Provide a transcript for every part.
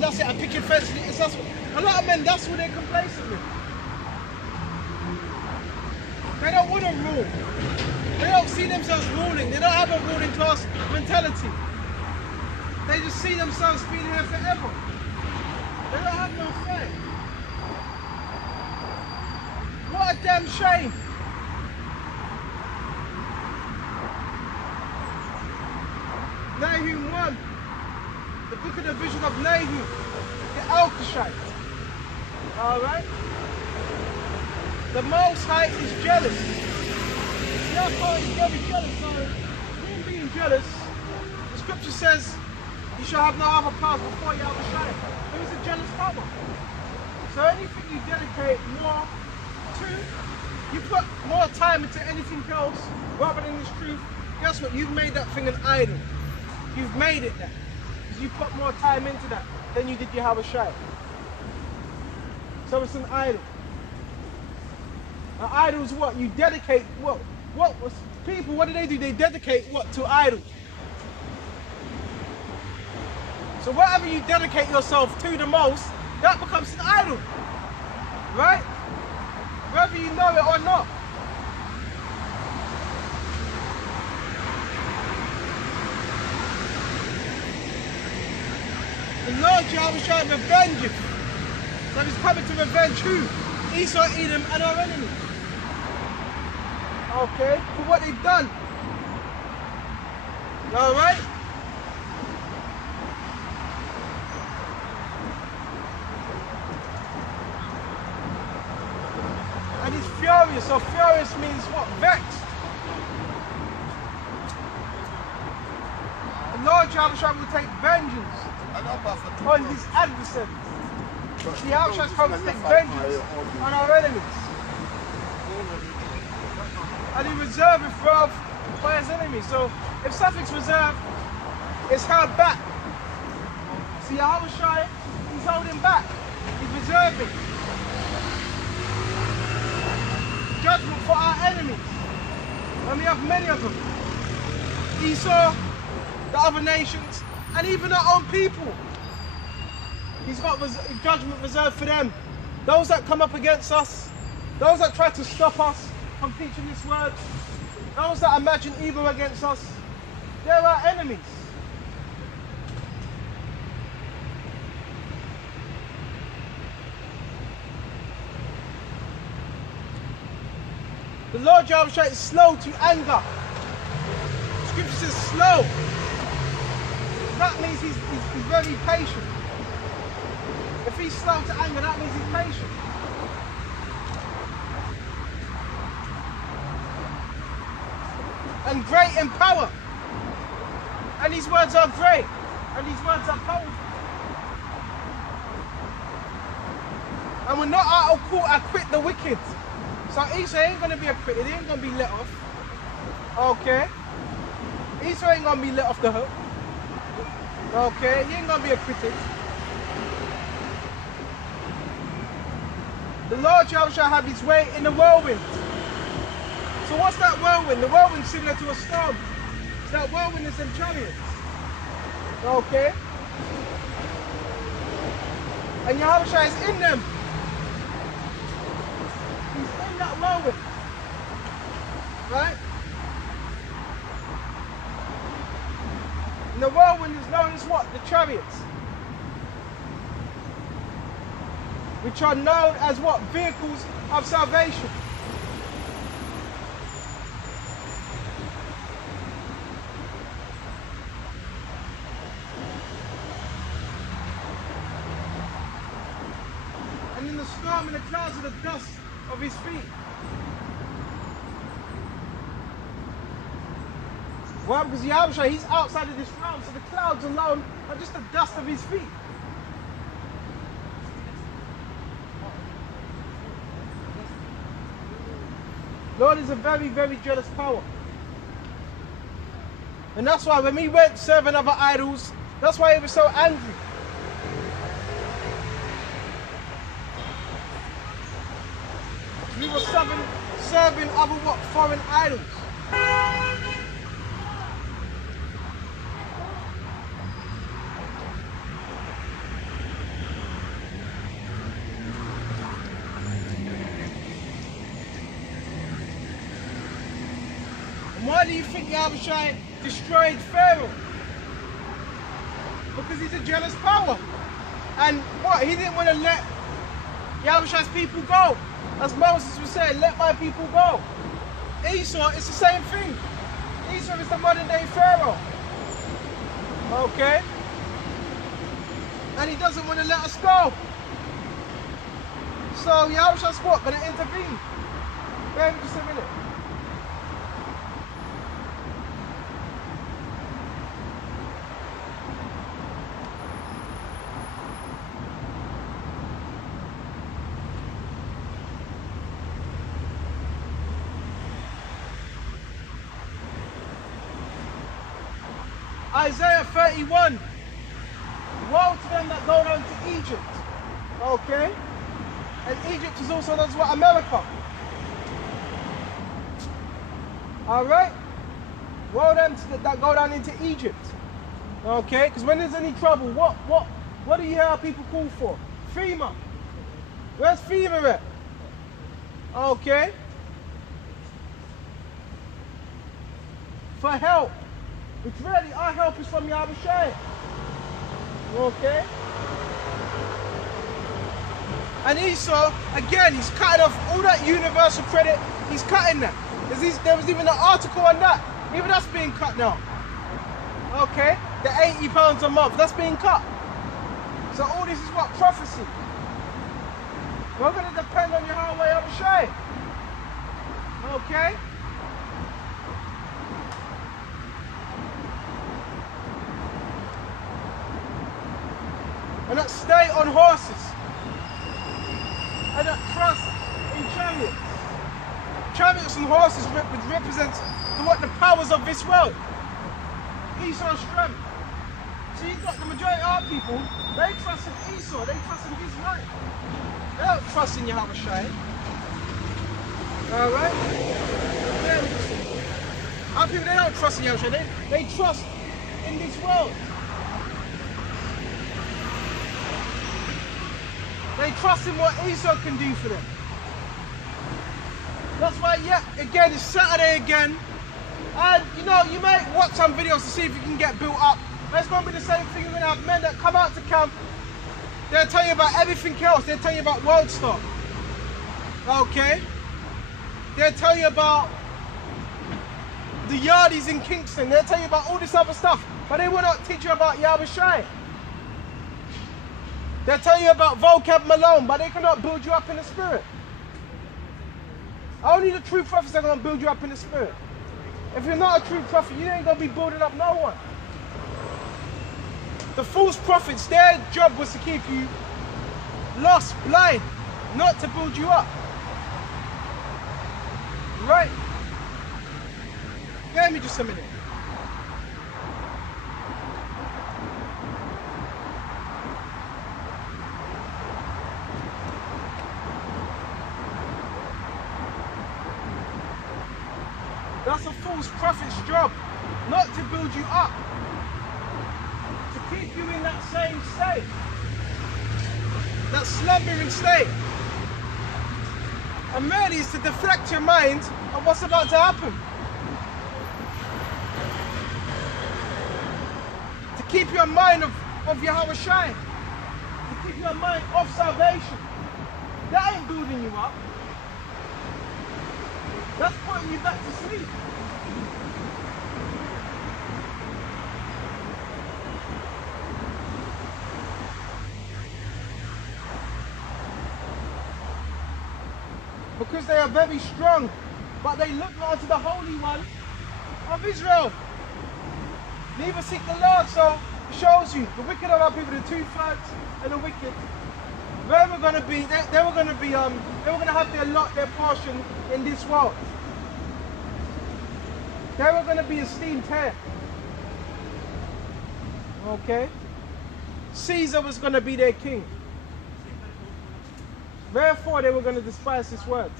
and that's it, I pick your fence. That's what, a lot of men, that's what they're complacent with. They don't want to rule. They don't see themselves ruling. They don't have a ruling class mentality. They just see themselves being here forever. They don't have no faith. What a damn shame. Nahum 1, the book of the vision of Nahum, the Alkashite. Alright? The Most High is jealous. Therefore, he's very jealous. So, him being jealous, the scripture says, you shall have no other powers before you have a shine. There is a jealous power. So anything you dedicate more to, you put more time into anything else rather than this truth, guess what? You've made that thing an idol. You've made it that. Because you put more time into that than you did your have a shine. So it's an idol. An idol is what? You dedicate what? People, what do? They dedicate what to idols. So whatever you dedicate yourself to the most, that becomes an idol. Right? Whether you know it or not. The Lord Jehovah shall revenge you. So he's coming to revenge who? Esau, Edom, and our enemies. Okay, for what they've done. Alright? And he's furious. So furious means what? Vexed. The Lord Jehovah will take vengeance on his adversaries. The Jehovah comes to take vengeance on our enemies. And he reserved it for his enemies. So if something's reserved, it's held back. See, Yahushua, he's holding back. He's reserving judgment for our enemies. And we have many of them. Esau, the other nations, and even our own people. He's got judgment reserved for them. Those that come up against us, those that try to stop us from teaching this word, those that imagine evil against us, they're our enemies. The Lord Jehovah is slow to anger. Scripture says slow. That means he's very patient. If he's slow to anger, that means he's patient. And great in power. And these words are great. And these words are powerful. And we're not out of court, acquit the wicked. So Esau ain't going to be acquitted. He ain't going to be let off. Okay? Esau ain't going to be let off the hook. Okay? He ain't going to be acquitted. The Lord shall have his way in the whirlwind. So what's that whirlwind? The whirlwind's similar to a storm. So that whirlwind is in chariots. Okay? And Yahushua is in them. He's in that whirlwind. Right? And the whirlwind is known as what? The chariots. Which are known as what? Vehicles of salvation. And in the storm and the clouds of the dust of his feet. Well, because Yahushua, he's outside of this realm, so the clouds alone are just the dust of his feet. Lord is a very, very jealous power. And that's why when we went serving other idols, that's why he was so angry. We were serving other what? Foreign idols. Why do you think Yahushua destroyed Pharaoh? Because he's a jealous power. And what? He didn't want to let Yahushua's people go. As Moses was saying, let my people go. Esau, it's the same thing. Esau is the modern day Pharaoh. Okay? And he doesn't want to let us go. So Yahushua's what? Going to intervene. Wait just a minute. Isaiah 31. Woe to them that go down to Egypt. Okay? And Egypt is also known as what? America. Alright? Woe to them that go down into Egypt. Okay? Because when there's any trouble, what do you hear people call for? FEMA. Where's FEMA at? Okay? For help. Which really, our help is from Yahushua. Okay? And Esau, again, he's cutting off all that universal credit. He's cutting that. There was even an article on that. Even that's being cut now. Okay? The £80 a month, that's being cut. So all this is what? Prophecy. We're going to depend on Yahweh Yahushua. Okay? And not stay on horses. And not trust in chariots. Chariots and horses represent the powers of this world. Esau's strength. So you've got the majority of our people, they trust in Esau, they trust in his right. They don't trust in Yahushua. Alright? Our people, they don't trust in Yahushua, they trust in this world. They trust in what Esau can do for them. That's why, yeah, again, it's Saturday again. And, you know, you may watch some videos to see if you can get built up. But it's going to be the same thing. You're going to have men that come out to camp. They'll tell you about everything else. They'll tell you about world stuff. Okay? They'll tell you about the yardies in Kingston. They'll tell you about all this other stuff. But they will not teach you about Yahushua. They'll tell you about vocab Malone, but they cannot build you up in the spirit. Only the true prophets are going to build you up in the spirit. If you're not a true prophet, you ain't going to be building up no one. The false prophets, their job was to keep you lost, blind, not to build you up. Right? Give me just a minute. That's a false prophet's job, not to build you up, to keep you in that same state, that slumbering state. And really it's to deflect your mind on what's about to happen. To keep your mind of Yahushua, to keep your mind off salvation. That ain't building you up. That's putting you back to sleep. Because they are very strong, but they look not unto the Holy One of Israel. Neither seek the Lord, so it shows you the wicked of our people, the 2/3 and the wicked. They were going to have their lot, their portion in this world. They were going to be esteemed here. Okay? Caesar was going to be their king. Therefore, they were going to despise his words.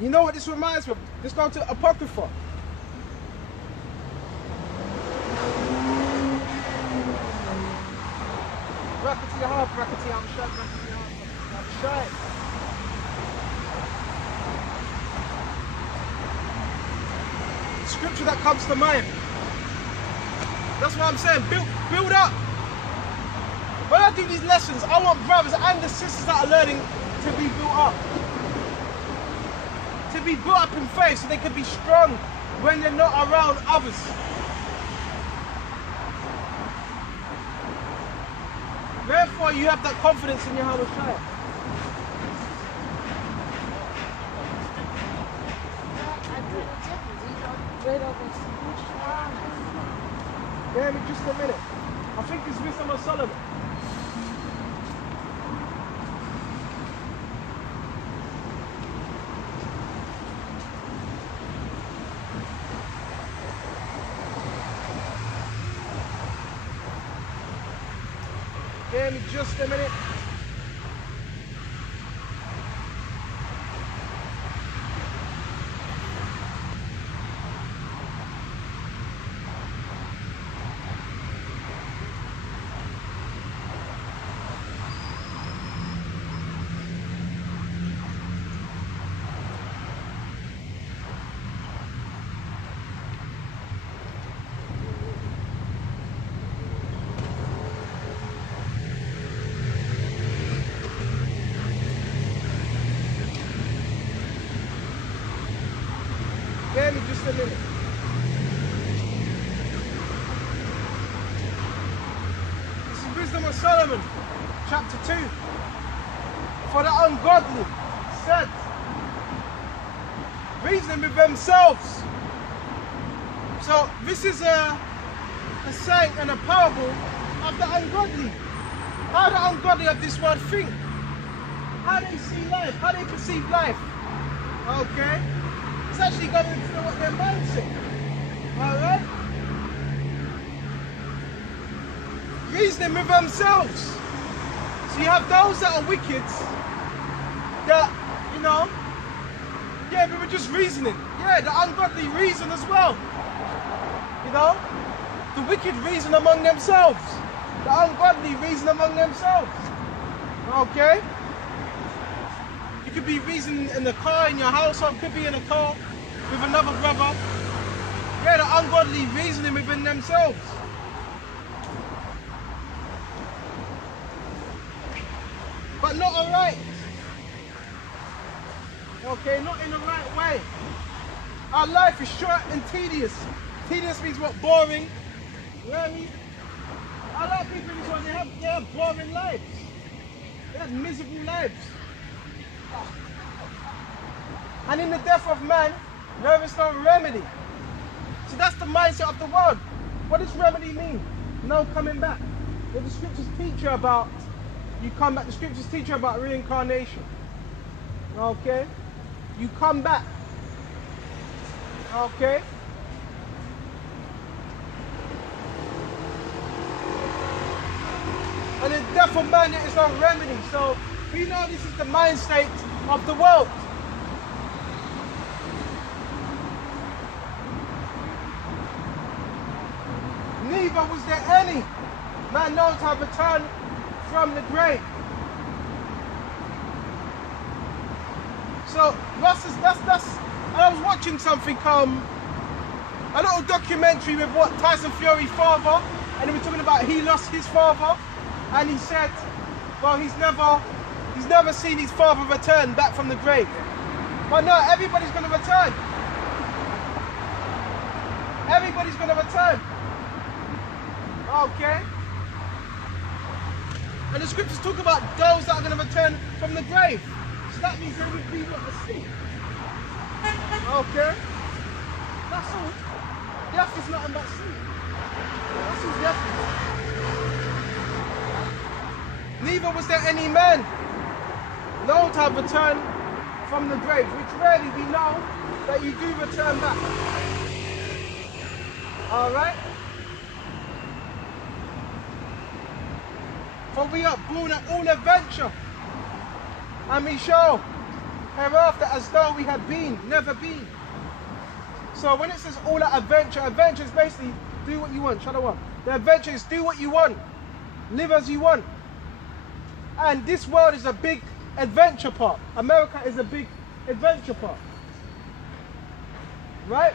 You know what this reminds me of? Let's go to Apocrypha. Rocket to your heart, rocket to your heart, rocket to your heart, rocket to your heart. scripture that comes to mind. That's what I'm saying. Build up. When I do these lessons, I want brothers and the sisters that are learning to be built up. To be built up in faith so they can be strong when they're not around others. Therefore, you have that confidence in your Yahweh. Bear me just a minute. I think it's Wisdom of Solomon. Bear me just a minute. Bear me just a minute. This is Wisdom of Solomon, chapter 2. For the ungodly said, reasoning with themselves. So this is a saying and a parable of the ungodly. How the ungodly of this world think. How they see life, how they perceive life. Okay? It's actually going through what their mindset. Alright? Reasoning with themselves. So you have those that are wicked that, you know, yeah, we were just reasoning. Yeah, the ungodly reason as well. You know? The wicked reason among themselves. The ungodly reason among themselves. Okay? You could be reasoning in the car, in your household, could be in a car with another brother. Yeah, the ungodly reasoning within themselves. But not alright. Okay, not in the right way. Our life is short and tedious. Tedious means what? Boring. You know what I mean? A lot of people in this world, they have boring lives. They have miserable lives. And in the death of man, there is no remedy. So that's the mindset of the world. What does remedy mean? No coming back. Well, the scriptures teach you about, you come back, the scriptures teach you about reincarnation. Okay? You come back. Okay? And in death of man, there is no remedy. So we know this is the mind state of the world. Neither was there any man known to have returned from the grave. So that's I was watching something a little documentary with what Tyson Fury's father, and they were talking about he lost his father, and he said, well, he's never seen his father return back from the grave. But no, everybody's going to return. Everybody's going to return. Okay? And the scriptures talk about those that are going to return from the grave. So that means they would be what? Asleep. Okay? That's all. Death is nothing but sleep. That's all death is. Neither was there any man known to have returned from the grave, which rarely we know that you do return back. Alright? For we are born at all adventure, and we shall hereafter as though we had been, never been. So when it says all at adventure, adventure is basically do what you want. Shalom. The adventure is do what you want, live as you want. And this world is a big adventure park. America is a big adventure park. Right?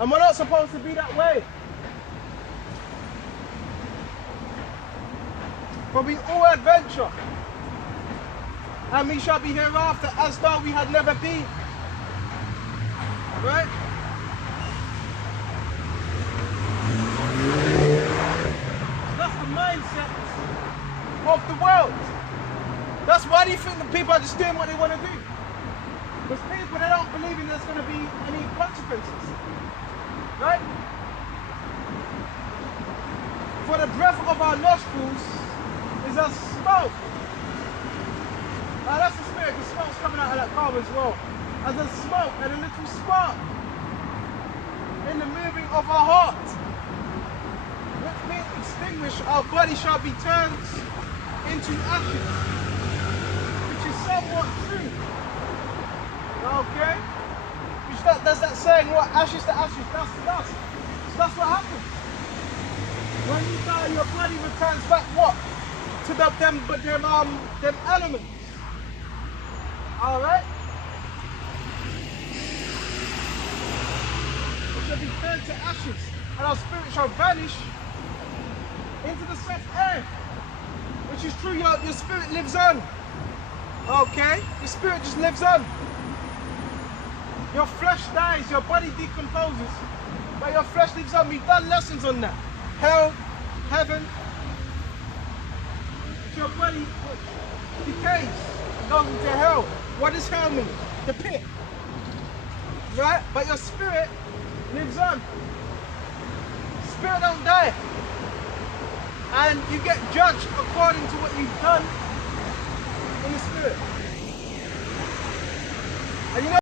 And we're not supposed to be that way. For we all adventure, and we shall be hereafter as though we had never been. Right? That's the mindset of the world. That's why do you think that people are just doing what they want to do? Because people, they don't believe in there's going to be any consequences. Right? For the breath of our nostrils is a smoke. Now that's the spirit, the smoke's coming out of that car as well. As a smoke and a little spark in the moving of our heart. Which being extinguished, our body shall be turned into ashes. Which is somewhat true. Okay? Which that's that saying, what? Ashes to ashes, dust to dust. So that's what happens. When you die, your body returns back what? To them elements. Alright? It shall be turned to ashes, and our spirit shall vanish into the soft air. Which is true, your spirit lives on. Okay? Your spirit just lives on. Your flesh dies, your body decomposes, but your flesh lives on. We've done lessons on that. Hell, heaven, your body decays, goes into hell. What does hell mean? The pit. Right? But your spirit lives on. Spirit don't die. And you get judged according to what you've done in the spirit. And you know